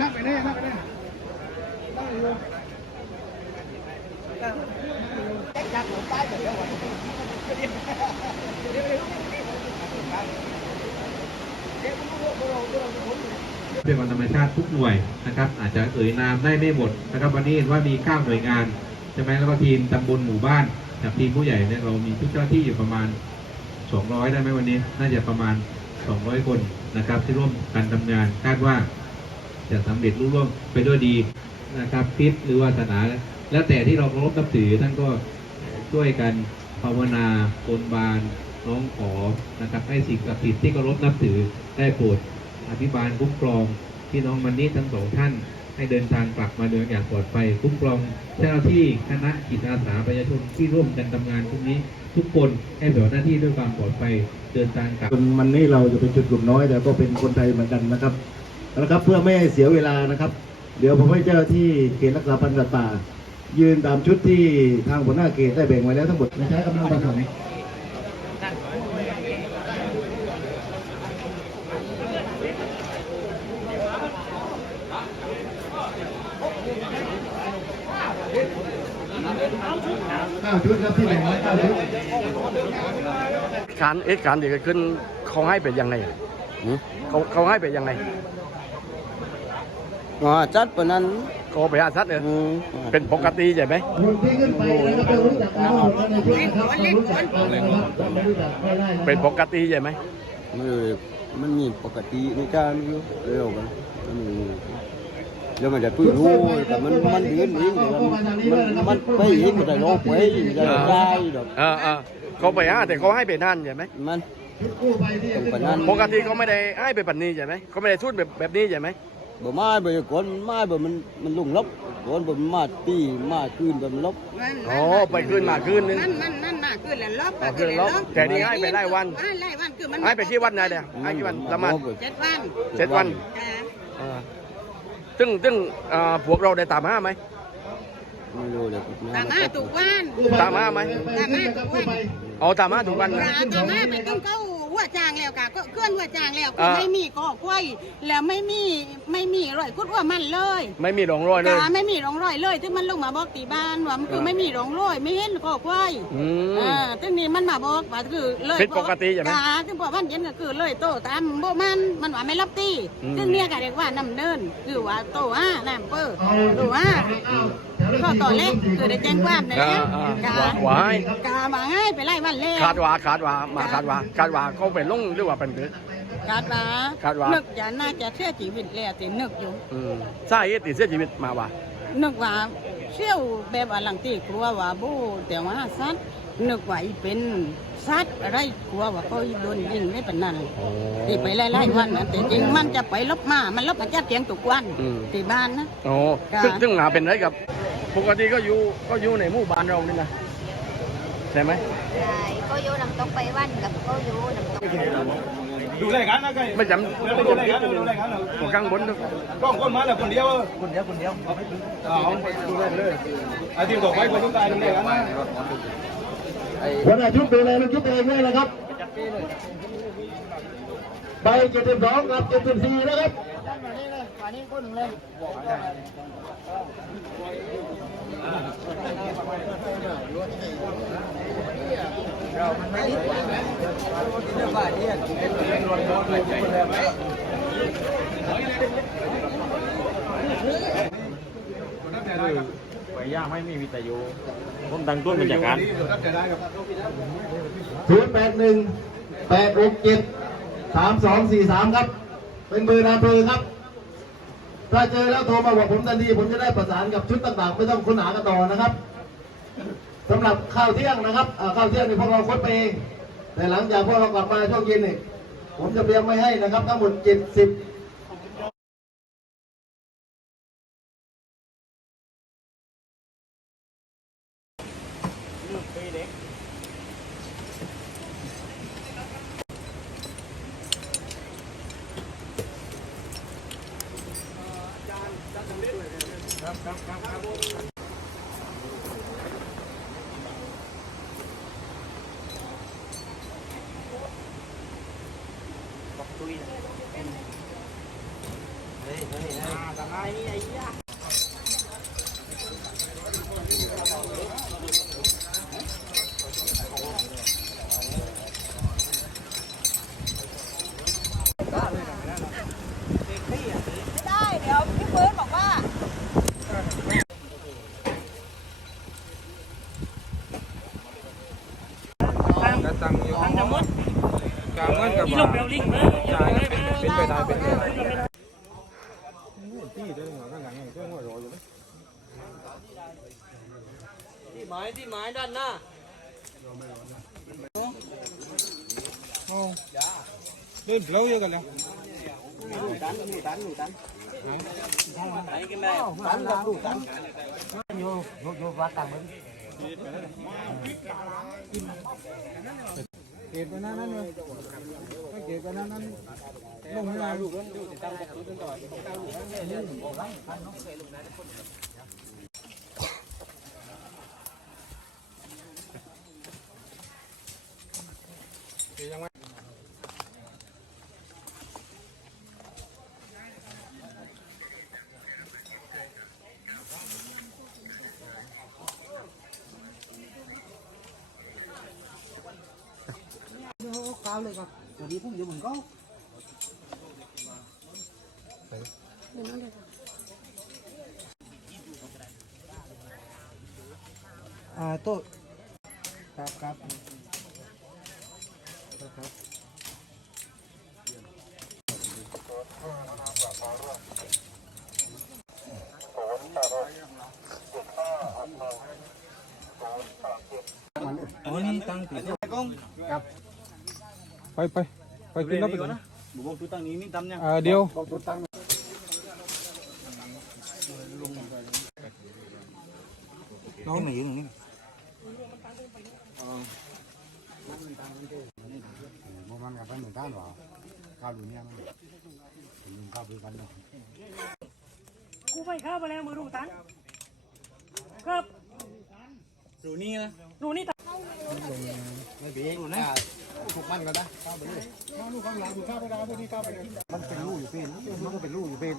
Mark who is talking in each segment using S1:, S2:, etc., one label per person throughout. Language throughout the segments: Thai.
S1: นั่งไปแน่นั่งไปแน่นั่งอยู่
S2: เป็นวันธรรมชาติทุกหน่วยนะครับ อาจจะเอ่ยนามได้ไม่หมดนะครับ วันนี้เห็นว่ามี9หน่วยงานใช่ไหมแล้วก็ทีมตำบลหมู่บ้านกับทีมผู้ใหญ่เนี่ยเรามีทุกเจ้าที่อยู่ประมาณ 200 ได้ไหมวันนี้ น่าจะประมาณ 200 คนนะครับ ที่ร่วมกันทำงานคาดว่า จะสำเร็จรุ่ร่วงไปด้วยดีนะครับคิดหรือวาสนา แล้วแต่ที่เราเคารพนับถือท่านก็ช่วยกันภาวนาบนบานน้องขอนะครับให้สิ่งศักดิ์สิทธิ์ที่เคารพนับถือได้โปรดอภิบาลคุ้มครองพี่น้องมันนี้ทั้งสองท่าน ให้เดินทางกลับมาเดินอย่างปลอดภัยคุ้มครองเจ้าหน้าที่คณะจิตอาสาประชาชนที่ร่วมกันทำงานพวกนี้ ทุกคนให้ปฏิบัติหน้าที่ด้วยความปลอดภัยเดินทางกลับ
S3: มันนี่เราจะเป็นจุดกลุ่มน้อยแต่ก็เป็นคนไทยเหมือนกันนะครับนะครับเพื่อไม่ให้เสียเวลานะครับ เดี๋ยวผมให้เจ้าหน้าที่เขตรักษาพันธุ์สัตว์ป่า ยืนตามชุดที่ทางหัวหน้าเขตได้แบ่งไว้แล้วทั้งหมดไม่ใช้กำลังผสมเก้าชุดครับที่แบ่งไว้เก้าชุด
S4: การเหตุการณ์ที่เกิดขึ้นเขาให้เป็นยังไงอะเขาเขาให้เป็นยังไง
S5: อ๋อจัดปานนั้น
S4: เขาไปอาซัดเลย
S5: อืม
S4: เป็นปกติใช่ไหม
S3: คนที่ขึ้นไปนะครับต้องรู้จักการออกกันในชุดนะครับต้องรู้จักกันนะครับต้องไม่รู้จักไม่ไล่นะครับ
S4: เป็นปกติใช่ไหม
S5: มันมันมีปกติในการอยู่เร็วกันมันมี แล้วมันจะปื้รู้แต่มันมันเดินเองแต่มันมันไปเองมันได้โลกไปได้ได้ดอก
S4: เออเออเขาไปหาแต่เขาให้ไปนั่นใช่ไหม
S5: มัน
S3: ชุดกู้ภัยที่จะขึ้น
S5: ปานนั้น
S4: ปกติเขาไม่ได้ให้ไปปันนี้ใช่ไหมเขาไม่ได้ทุนแบบแบบนี้ใช่ไหม
S5: บ่มาบ่คนมาบ่มันมันลุงลบคนบ่มันมาตีมาคืนบ่มันลบ
S4: อ๋อไปคืนมาคืนนึง
S6: นั่นนั่นนั่นน่ะคือแหละลบ
S4: อ๋อคือแหละลบแต่นี่ให้ไปไล่วัน
S6: ให้ไล่วันคือมัน
S4: ให้ไปที่วันไหนเดียวให้กี่วันละมัน
S6: เจ็ดวัน
S4: เจ็ดวัน
S6: จ้ะ
S4: เออ ซึ่งซึ่งเอ่อพวกเราได้ตามหาไหม
S5: ไม่รู้เลย
S6: ตามมาทุกวัน
S4: ตามมาไหม
S6: ตามมาทุกวัน
S4: เอาตามหาถูกวันนะ
S6: ตามมาไปต้องเข้า หัวจางแล้วกะก็เคลื่อนหัวจางแล้ว
S4: อ่า
S6: ไม่มีก่อกล้วยแล้วไม่มีไม่มีรอยคุดว่ามันเลย
S4: ไม่มีร่องรอยเลย
S6: กะไม่มีร่องรอยเลยที่มันลงมาบอกตีบ้านว่ามันคือไม่มีร่องรอยไม่เห็นก่อกล้วย
S4: อืม
S6: อ่าทีนี้มันมาบอกว่าคือเลย
S4: ผิดปกติใช่ไหม
S6: กาถึงพอวันเย็นก็คือเลยโตตามโบมันมันว่าไม่รับตี
S4: อืม
S6: ซึ่งเนี่ยก็เรียกว่าน้ำเนินคือว่าโตห้าน้ำเปอร์โตห้า ก็ต่อเล็กคือได้แจ้งความนะ
S4: อ่า
S6: นะ
S4: อ่า
S6: กา
S4: ว่าว่าให้
S6: กามาให้ไปไล่วันเล่
S4: คาดว่าคาดว่ามาคาดว่าคาดว่าเขาไปลงหรือว่าเป็นคือ
S6: คาดว่า
S4: คาดว่า
S6: นึกอย่าน่าจะเสียชีวิตแล้วแต่นึกอยู่
S4: อืมสาเหตุที่เสียชีวิตมาว่า
S6: นึกว่าเชี่ยวแบบว่าหลังที่กลัวว่าโบแต่ว่าสัตว์นึกว่าอีเป็นสัตว์อะไรกลัวว่าเขาโดนยิงไม่เป็นนั่นที่ไปไล่ๆวันนะแต่จริงมันจะไปลบมา มันลบมาจัดเตียงทุกวัน
S4: อืม
S6: ที่บ้านนะ
S4: โอ้
S6: ค่ะ
S4: ซึ่งซึ่งหาเป็นไรกับ ปกติก็อยู่ก็อยู่ในหมู่บ้านเรานี่นะใช่ไหม
S7: ใช่ก็อยู่น้ำตกไปวันกับก็อยู่น้ำตก
S1: ดูรายการนะไง
S4: ไม่จ
S1: ดูรายการดูรายการเหรอำ
S4: ตัวข้างบนด้วย
S1: กล้องคนมาแล้วคนเดียวคนเดียวคนเดียวอ๋อดูได้เลยไอ้ทีมต่อไปคนต้องการดูรายการนะ
S3: หัวหน้าชุดดูแลลูกชุดเองเลยนะครับใบเจ็ดสิบสองกับเจ็ดสิบสี่นะครับ
S8: ไปย่างไม่มีวิทยุผมดังต้นมาจากการ
S3: ศูนย์แปดหนึ่งแปดหกเจ็ดสามสองสี่สามครับ เป็นเบอร์นาเบอร์ครับ ถ้าเจอแล้วโทรมาบอกผมทันทีผมจะได้ประสานกับชุดต่างๆ ไม่ต้องค้นหากันต่อนะครับสำหรับข้าวเที่ยงนะครับข้าวเที่ยงนี่พวกเราค้นไปเองแต่หลังจากพวกเรากลับมาช่วงเย็นนี่ผมจะเตรียมไว้ให้นะครับทั้งหมดเจ็ดสิบ
S9: เดิ
S1: นเร็วเยอะกันแล้วเก็บไปนั่นนั่นเลยไม่เก็บไปนั่นนั่นลงไม่ได้ลูกนั้นดูติดตา มกับตัวต่ออ่าโต๊ะครับครับครับอ๋อนี่ตั้งติดครับ ไปไปไปขึ้นรถไปก่อนนะ
S10: บุกตัวตั้งนี้นี่ตำเนี่ย
S1: อ่าเดี๋ยว
S10: น้องมาอยู่นี่
S8: มัน กับมันเหมือนกันหรอข้าวดูเนี่ยมันมันข้าวคือกันเนาะ
S11: กูไปข้าวไปแล้วมือรูตันครับ
S10: ดูนี่นะ
S11: รูนี่ตัน
S8: ไม่บีถูกมันกันนะข้าวไปเลยข้าวลูกข้าวหลานข้าวไปดาวพวกนี้ข้าวไปเลยมันเป็นลูกอยู่เป็นมันก็เป็นลูกอยู่เป็น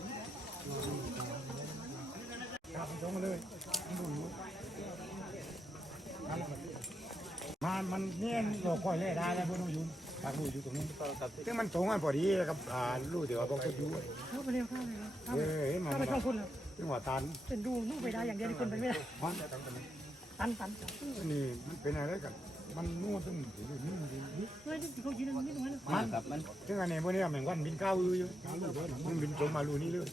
S8: ครับลงมาเลยมันมันเนี่ยเราคอยเล่ได้แล้วพวกนู้นอยู่ ปากลูกอยู่ตรงนี้ซึ่งมันตรงกันพอดีกับอ่าลูกเดี๋ยวบอกก็อยู่
S11: เข้าไปเร็วเข้าไปเร็ว
S8: เออเห็นมัน
S11: เข้าไปช่องคุณแล้ว
S8: ซึ่งหัวตัน
S11: เป็นดูนู่นไปได้อย่างเดียวที่คนไปไม่ได้
S8: มัน
S11: ตันตัน
S8: นี่มันเป็นอะไรกันมันนู่นต้องอยู่นี่มันนี่
S11: เฮ้ยที่เขายืนตรงนี้ตรงนั้น
S8: มันมันซึ่งอันนี้พวกนี้เหมือนกันบินก้าวอยู่มันบินตรงมาลูนี่เลย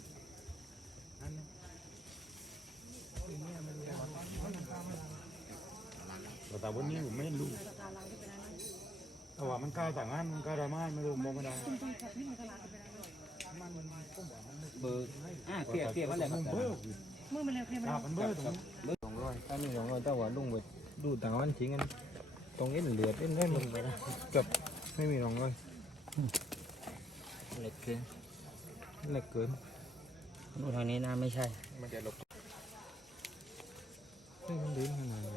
S8: แต่วันนี้ผมไม่รู้ แต่ว่ามันก้าวต่างงานมันก้าวดราม่าไม่รู้มองไม่ได้
S10: เบอร์อ่าเตี้ยเตี้ยมันแหละ
S8: มันเบ้อ
S11: เมื่อมันเร็วเพียงมัน
S8: มันเบ้อตรงนี้
S1: สองร้อยถ้ามีสองร้อยแต่ว่าลุงไปดูต่างวันทิ้งกันตรงนี้เหลือดเล่นเล่นลงไปนะเกือบไม่มีสองร้อย
S10: เล็กเกิน
S1: เล็กเกิน
S10: ดูทางนี้นะไม่ใช่
S1: มันจะหลบเฮ้ยมันดิ้นขนาด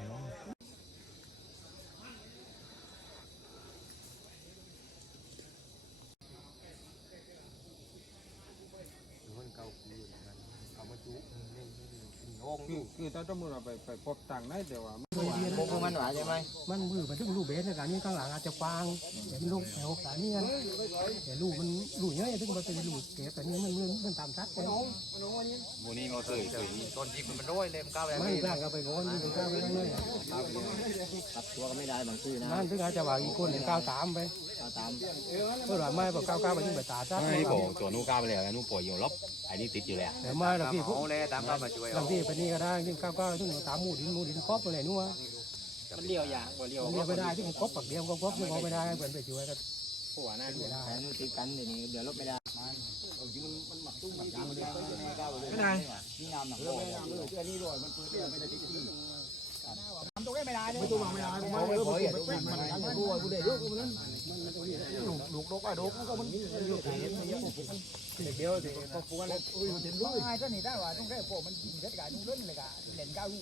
S1: ไหนวะคือคือถ้าสมมติ เราไปไปพบต่างได้แต่ว่า
S10: พวกมันหวานใช่ไหม
S11: มันมือมันถึงรูเบสในการนี้ข้างหลังอาจจะฟางแต่ลูกแถวขานี่แต่ลูกมันลูกเยอะถึงมันเป็นลูกเก็บแต่นี่มันมันมันตามทัดเลย
S10: บูนี่เขาเคยเคยตอนยิงมันร้อยเลยมันก้าวไป
S11: มันกล้าก็ไปงอนมันกล้าไปนั่นเลย
S10: ตัดตัวก็ไม่ได้บางทีนะ
S11: นั่นถึงอาจจะว่าอีกคนหนึ่งก้าวสามไป
S10: ตาม
S11: เพื่อว่าไม่บอกก้าวก้าวไปยิ่งไปตาทัด
S12: ไม่บอกตัวนู้นก้าวไปแล้วนู้นปล่อยอยู่ลบไอ้นี่ติดอยู่แล้ว
S11: แต่มาแล้วพี่
S10: เขาเลยตามก้าวมาช่วย
S11: บางทีไปนี่ก็ได้ที่ก้าวก้าวที่หนูตามหมูดินหมูดินครอบอะไรนู่น
S10: มันเลี้ยวยางบ่เลี้ยว
S11: เดียวไม่ได้ที่มันครบปักเดียวก็ครบที่มองไม่ได้เหมือนไปช่วยกัน
S10: หัวหน้าดูแผนติดกันเดี๋ยวนี้เดี๋ยวลบไม่ได้ไม่ได้นี่น้ำหนักเลยเชื่อนี่ด้วยมันเปิดไม่ได้ติดที่
S8: ไม่ต้องวางไม่ได้ไม่ได้ผมเป็นมันมันรู้ว่ากูได้ยกมันนั้นลูกลูกดอกไอ้ดอกมันก็มันลูกเห็นมันเยอะเดียวเดี๋ยวพอฟูกันแล้วอุ้ยมันเต็มเลย
S11: ไอ้ตัวนี้ได้ว่าต้องแค่พวกมันยิงเด็ดกันนู่นเล่นเลยกันเล่นก้าวลู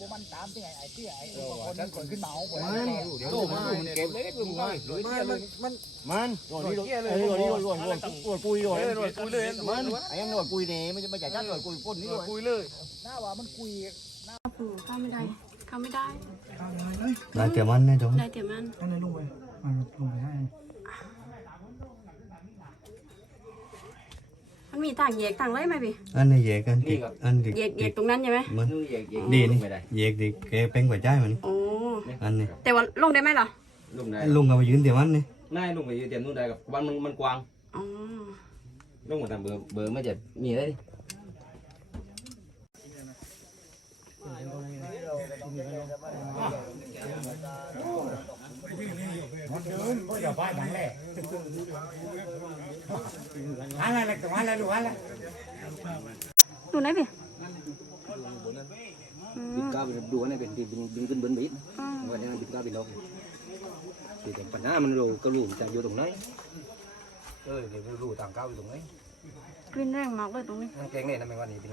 S11: บ
S13: มันตามที่ไอ้ไอ้ที่ไอ้คนนั้นคนขึ้นเมามันเดี๋ยวมันเก็บเล็กลงไปมันมัน
S14: มันโดนนี่โดนเอ้ยโดนนี่โดนโดนโดนโดนปุยโดนโดนปุยเลยมันไอ้ยังโดนปุยนี่ไม่ใช่ไม่ใช่จัดโดนปุยพ่นนี่โดนปุยเลย
S13: หน้าว่ามันคุย
S15: เข้าไม่ได้เข้าไม่ได้
S14: ได้แต่มันนะจ๊ะ
S15: ได้แต่มัน
S13: นั่นเลยลุงไปมันลุงไปให้
S15: มันมีต่างแยกต่างไรไหมพี่
S14: อันนี้แยกกันอัน
S15: แยกแยกตรงนั้นใช่ไหม
S14: มันดีนี่แยกดิแกเป็นกว่าใจมัน
S15: โอ้
S14: อันนี้
S15: แต่ว่าลงได้ไหมล่ะ
S16: ลุงไหน
S14: ลุงก็ไปยืนแต่มันนี่
S16: นายลุงไปยืนเต็มนู่นได้กับวันมันมันกว้าง
S15: อ๋อ
S16: ลุงมาทำเบอร์เบอร์ไม่จะมีได้ดิ
S13: มันเดินก็อย่าบ้าดังแหละอะไรอะไรตัวอะไรลูกอะไร
S15: ดูไหนพี่
S16: บิดก้าวดูอันนี้เป็นดึงดึงขึ้นบนบิด
S15: อืม
S16: วันนี้บิดก้าวบิดลง thì cái phần nào mình rồi cái lùm chạy vô t รง đấy ơi để cái lùm tàng cao vô t รง đấy
S15: กลิ่นแรงมากเลยตรงนี้
S16: cái này là mình còn gì bình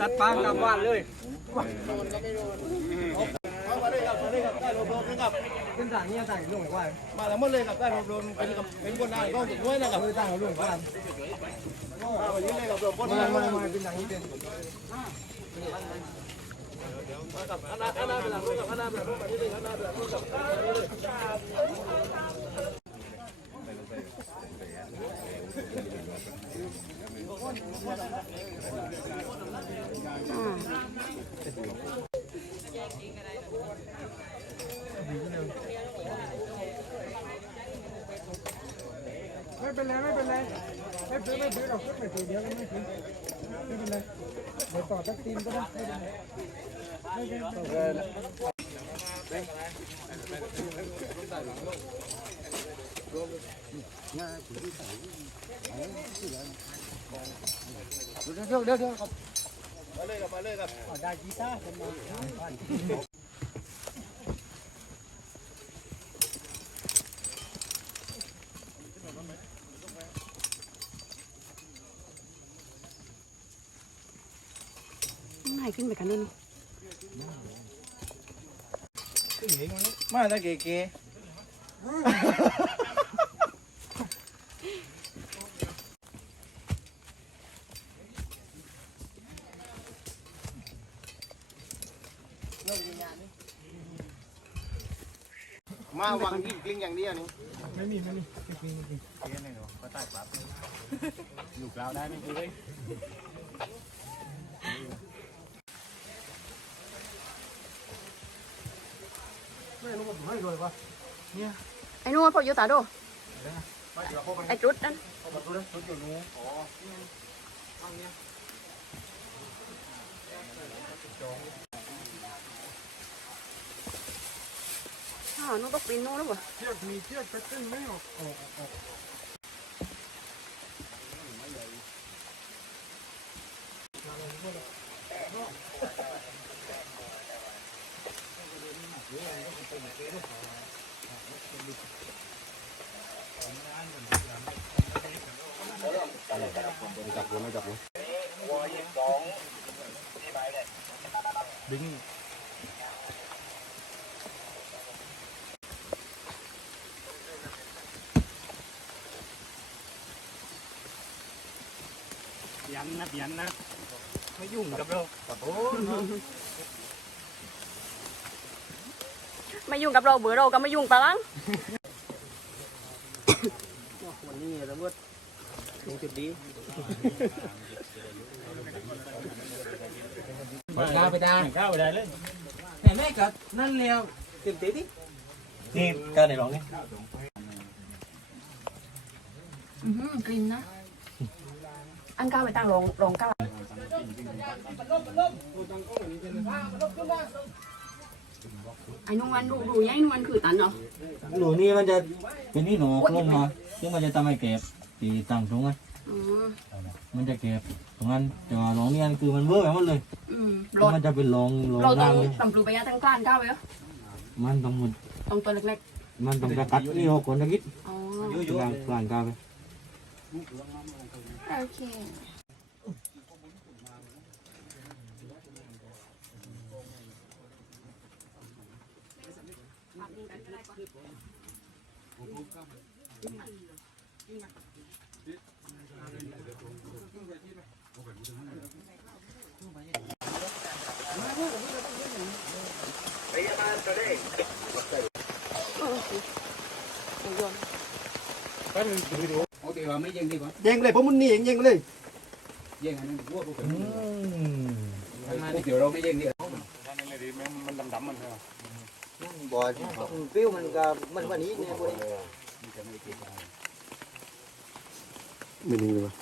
S13: ตัดปางกลับบ้านเลย
S1: เป็นต่างนี่ต่างลงว่า
S3: มาแล้วหมดเลยครับได้รวมรวมเป็นกับเป็นคนได้ก็ถึงด้วยนะครับ
S1: ต่างลงอีกว่า
S3: มายืนเลยกับรวมคน
S1: มา
S3: ได้
S1: มามาเป็นต่างนี้เป็น
S15: อ่
S1: เป็นไรไม่เป็นไรไม่เป็นไม่เป็นเราขึ้นไปทีเดียวไม่เป็นไม่เป็นไรเดี๋ยวต่อสักทีมก็ได้ไม่เป็นไรไม่เป็นไร
S3: มาเลยครับมาเลยครับ
S1: ได้กีตาร์กันมา
S15: ง่ายขึ้นไปกันนี่
S3: มาตะเก๋เก๋มาวังยิ่งกลิ้งอย่างเดียวนี่
S1: ไม่มีไม่มีไม่มีไม่มี
S17: ลูกเราได้ไม่เลย
S1: ไม่รู้ว่าไม่รวยวะ
S15: ไอ้นู่นพออยู่ตาดูไอ้จุดนั่นอ้าวนู่นต้องปีนนู่นแล้วบ่
S1: เชือกมีเชือกกระตึ้งไม่ออกออกออก
S17: ยั นนะยันนะไม่ยุ่งกับเรา
S15: ไม่ยุ่งกับเราเบื่อเราก็ไม่ยุ่งปะลัง
S16: วันนี้ตำรวจลงจุดดี
S17: ข้าวไปได้ข้าวไปได้เลย
S18: แต่แม่ก็นั่นแล้วเต็มเต็มดิ
S19: นี่การไหนลองนี่
S15: อือกลิ่นนะ อันก้าวไปตั้งรองรองก้าวไอ้นุ่งวันดูดูยังนุ่งวันคือตันเนาะ
S19: หนูนี่มันจะเป็นนี่หนูลงมาซึ่งมันจะทำให้เก็บตีต่างตรงนั้น
S15: อ๋อ
S19: มันจะเก็บตรงนั้นแต่ว่าลองนี่คือมันเวอร์ไปหมดเลย
S15: อืม
S19: แล้
S15: ร
S19: ว
S15: ถ
S19: มันจะเป็นลองลอง
S15: เราต้อ
S19: ล่างงเลย
S15: ต่ำปลูกไปยะทั้งกล้านก้าวไปเหรอ
S19: มันต้องหมด
S15: ต้องตัวเล็ก
S19: มันต้องกระตัดนี่เราคนตะกี้
S15: ๆอ๋อ
S19: กลางกลางกลางไป
S20: โอเค
S18: โอเค ว่าไม่ยิงดีกว่า
S1: ยิงเลยผมมันนี่เองยิงเลย
S18: ยิงอันนั้นวัวพวกผมทำงานเดี๋ยวเราไม่ยิงดี
S1: บ่อยฟิวมันก็มันวันนี้เนี่ยพวกนี้ไม่ดีเลยวะ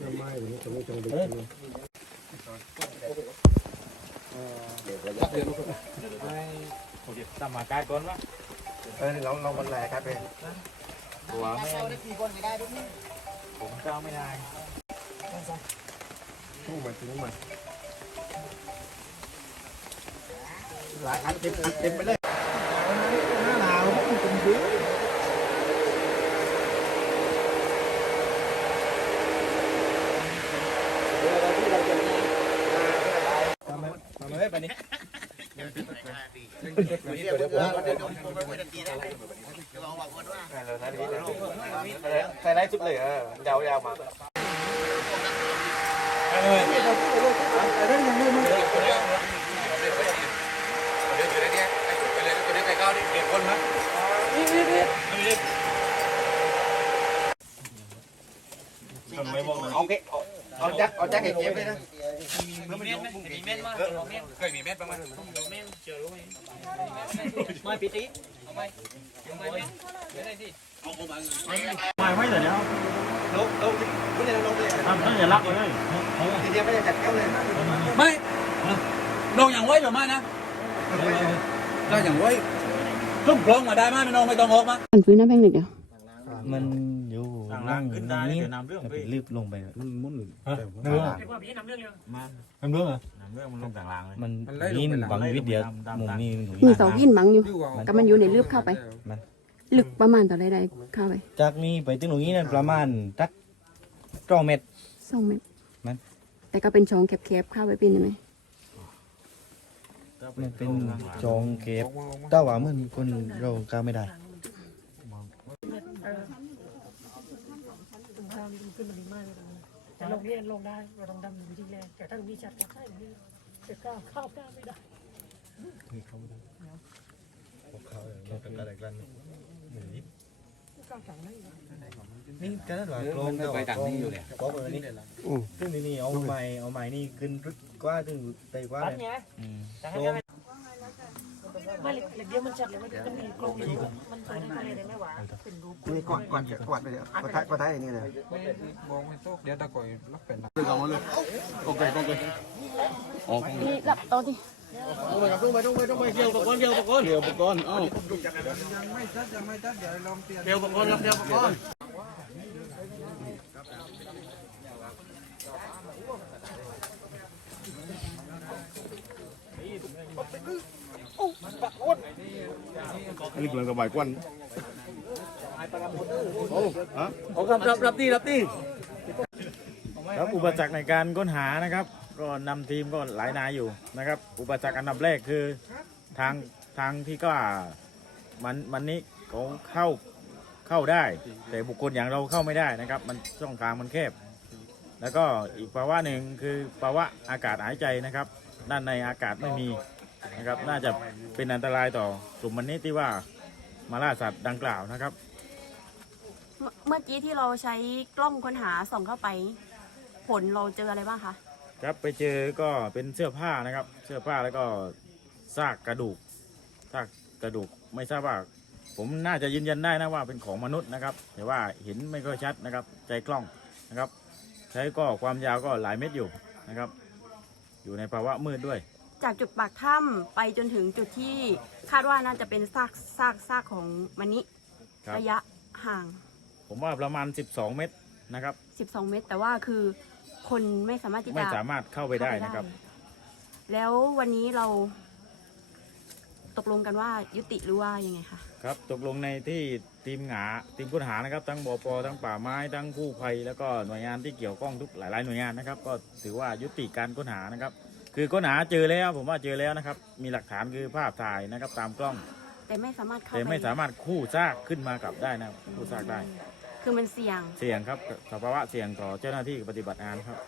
S5: ตาม มากล้ก่อนวะ
S1: เออเราเราบรรลัยครับเป็น
S5: ตัวแม่ผมก้าวไม่ได้
S1: หลายอันเต็มอันเต็มไปเลย
S5: ใส่ได้จุดเลยเออยาวๆมา
S1: เอาเก เอาจักเอาจักเก็บเลยนะ
S5: ไม่ไม่แต่เนี้ย
S1: ลงลงไม่ได้ลงเลย
S5: ทำตั้งแต่รักเลย
S1: ทีเดียวไม่ได้จัดแก้วเลย
S18: ไม่ลงอย่างไว้หรือไม่นะเราอย่างไว้ทุ่มโครงมาได้ไหมไม่น้องไม่ต้องออกมา
S15: มันฟื้นน้ำแป้งหนึ่งเดียว
S10: มันอยู่
S5: ต่างล่างขึ้นได้เดี๋ยวน้ำเรื่องไป
S10: รีบลงไปมันมุ่น
S5: น้ำเรื่องน้ำเรื่องน้ำเรื่องอะน้ำเรื่องมันลงต่างล่างเลย
S10: มันนี่บางวิทย์เดียวมุมนี้มัน
S15: มีเสาหินบังอยู่ก็มันอยู่ในลืบเข้าไปลึกประมาณต่อไรใดเข้าไป
S10: จากนี้ไปถึงตรงนี้นั่นประมาณตักตรอเมตร
S15: สองเมตร
S10: มัน
S15: แต่ก็เป็นช่องแคบๆเข้าไปเป็นยังไง
S10: มันเป็นจองเก็บถ้าว่ามันคนเราก้าวไม่ได้
S21: แต่ลงเรียนลงได้เราต้องดำอยู่วิธีแรกแต่ถ้าตรงนี้ชัดก็ใช่ตรงนี้จะก้าวเข้าก้าวไม่ได้ก้าวกลางไม่ได้
S10: นี่ก็นั่นหว่าโครงไปต่างนี้อยู่เลยก็เบอร์นี่ซึ่งนี่นี่เอาไม้เอาไม้นี่ขึ้นรึกกว่าถึงไตกว่า
S21: ตัด
S10: เลย
S21: ไง
S10: โครง
S21: ไม่เหล็กเหล็กเดียวมันชัดเลยมันมันมีโครงอยู่มันตัวนี้อะไรได้ไม่หวาเป็นรูป
S1: นี่กวาดกวาดกวาดไปเลยกวาดท้ายกวาดท้ายอย่างนี้เลย
S18: มองไม่โชคเดี๋ยวตะกอยล็อกเป็น
S1: โอเคโอเค
S15: นี่หลับตอนที่
S1: ต้องไปต้องไปต้องไปเกี่ยวตะกอนเกี่ยวตะกอนเกี่ยวตะกอนเอ้า
S18: ยังไม่ตัดยังไม่ตัดเดี๋ยวลองเปลี่ยน
S1: เกี่ยวตะกอนครับเกี่ยวตะก อน
S4: นี่เปลือกกระบายกวน
S5: โอ้ครับรับรับดีรับดี
S17: ครับอุปสรรคในการค้นหานะครับ ก็นำทีมก็หลายนายอยู่นะครับ อุปสรรคอันดับแรกคือทางทางที่ก็มันมันนี้เขาเข้าเข้าได้ แต่บุคคลอย่างเราเข้าไม่ได้นะครับ มันช่องทางมันแคบ แล้วก็อีกภาวะหนึ่งคือภาวะอากาศหายใจนะครับ ด้านในอากาศไม่มี นะครับ น่าจะเป็นอันตรายต่อกลุ่มมันนี้ที่ว่ามาล่าสัตว์ดังกล่าวนะครับ
S15: เมื่อเมื่อกี้ที่เราใช้กล้องค้นหาส่องเข้าไป ผลเราเจออะไรบ้างคะ
S17: ครับไปเจอก็เป็นเสื้อผ้านะครับ เสื้อผ้าแล้วก็ซากกระดูกซากกระดูกไม่ทราบว่าผมน่าจะยืนยันได้นะว่าเป็นของมนุษย์นะครับ แต่ว่าเห็นไม่ค่อยชัดนะครับใจกล้องนะครับ ใช้ก็ความยาวก็หลายเมตรอยู่นะครับ อยู่ในภาวะมืดด้วย
S15: จากจุดปากถ้ำไปจนถึงจุดที่คาดว่าน่าจะเป็นซากซากซากของมันนี้
S17: ครับ
S15: ระยะห่าง
S17: ผมว่าประมาณ 12 เมตรนะครับ
S15: 12 เมตร แต่ว่าคือคนไม่สามารถที่จะ
S17: ไม่สามารถเข้าไปได้นะครับ
S15: แล้ววันนี้เรา ตกลงกันว่ายุติหรือว่ายังไงคะ
S17: ครับตกลงในที่ทีมหาทีมค้นหานะครับ ทั้งบปทั้งป่าไม้ทั้งกู้ภัยแล้วก็หน่วยงานที่เกี่ยวข้องทุกหลาย ๆ หน่วยงานนะครับ ก็ถือว่ายุติการค้นหานะครับ คือค้นหาเจอแล้วผมว่าเจอแล้วนะครับ มีหลักฐานคือภาพถ่ายนะครับตามกล้อง
S15: แต่ไม่สามารถเข้า
S17: แต่
S15: ไป
S17: ไม่สามารถคู่ซากขึ้นมากลับได้นะครับคู่ซากได้
S15: คือมันเสี่ยง
S17: เสี่ยงครับสภาวะเสี่ยงต่อเจ้าหน้าที่ปฏิบัติงานครับ